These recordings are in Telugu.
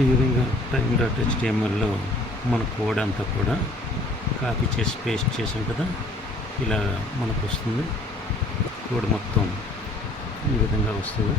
ఈ విధంగా time.htmlలో మన కోడ్ అంతా కూడా కాపీ చేసి పేస్ట్ చేసాం కదా, ఇలా మనకు వస్తుంది. కోడ్ మొత్తం ఈ విధంగా వస్తుంది.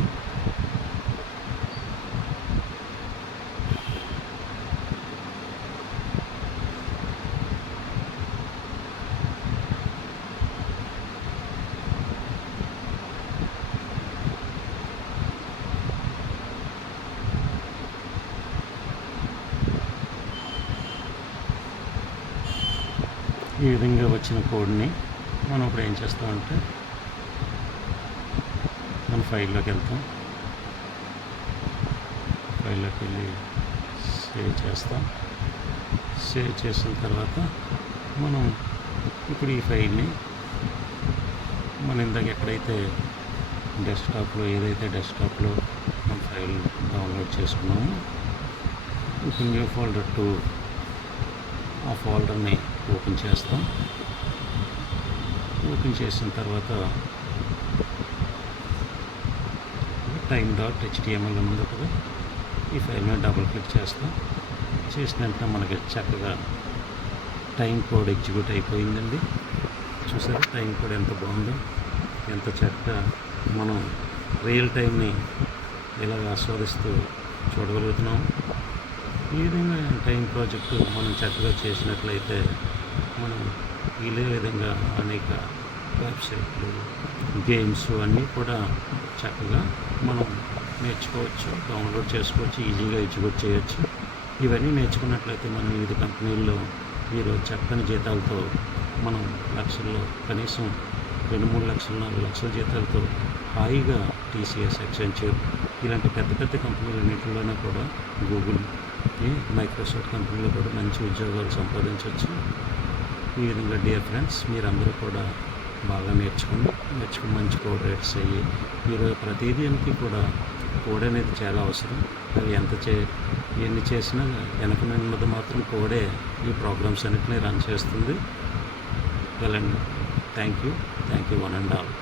ఈ విధంగా వచ్చిన కోడ్ని మనం ఇప్పుడు ఏం చేస్తామంటే మన ఫైల్లోకి వెళ్తాం. ఫైల్లోకి వెళ్ళి సేవ్ చేస్తాం. సేవ్ చేసిన తర్వాత మనం ఇప్పుడు ఈ ఫైల్ని మనం ఇందాక ఎక్కడైతే ఏదైతే డెస్క్టాప్లో మన ఫైల్ డౌన్లోడ్ చేసుకున్నామో ఇప్పుడు న్యూ ఫోల్డర్ 2 ఆ ఫోల్డర్ని ఓపెన్ చేస్తాం. ఓపెన్ చేసిన తర్వాత time.html ఉంది కదా, ఈ ఫైల్ మీద డబుల్ క్లిక్ చేస్తాం. చేసిన వెంటనే మనకి చక్కగా టైం కోడ్ ఎగ్జిక్యూట్ అయిపోయిందండి. చూసారా టైం కోడ్ ఎంత బాగుందో, ఎంత చక్కగా మనం రియల్ టైంని ఇలా ఆస్వాదిస్తూ చూడగలుగుతున్నాం. ఈ విధంగా టైం ప్రాజెక్టు మనం చక్కగా చేసినట్లయితే మనం ఇదే విధంగా అనేక వెబ్సైట్లు, గేమ్స్ అన్నీ కూడా చక్కగా మనం నేర్చుకోవచ్చు, డౌన్లోడ్ చేసుకోవచ్చు, ఈజీగా ఎగ్జిక్యూట్ చేయొచ్చు. ఇవన్నీ నేర్చుకున్నట్లయితే మనం వివిధ కంపెనీల్లో మీరు చక్కని జీతాలతో మనం లక్షల్లో కనీసం 2-3 లక్షలు 4 లక్షల జీతాలతో హాయిగా TCS, Accenture ఇలాంటి పెద్ద పెద్ద కంపెనీలన్నింటిలోనే కూడా గూగుల్, మైక్రోసాఫ్ట్ కంపెనీలో కూడా మంచి ఉద్యోగాలు సంపాదించవచ్చు. ఈ విధంగా డియర్ ఫ్రెండ్స్, మీరందరూ కూడా బాగా నేర్చుకుని మంచి కోడ్ రైట్స్ అయ్యి మీరు ప్రతిదీనికి కూడా కోడ్ అనేది చాలా అవసరం. అవి ఎన్ని చేసినా వెనకనున్నది మాత్రం కోడే ఈ ప్రోగ్రామ్స్ అన్నిటినీ రన్ చేస్తుంది. వెళ్ళండి. Thank you one and all.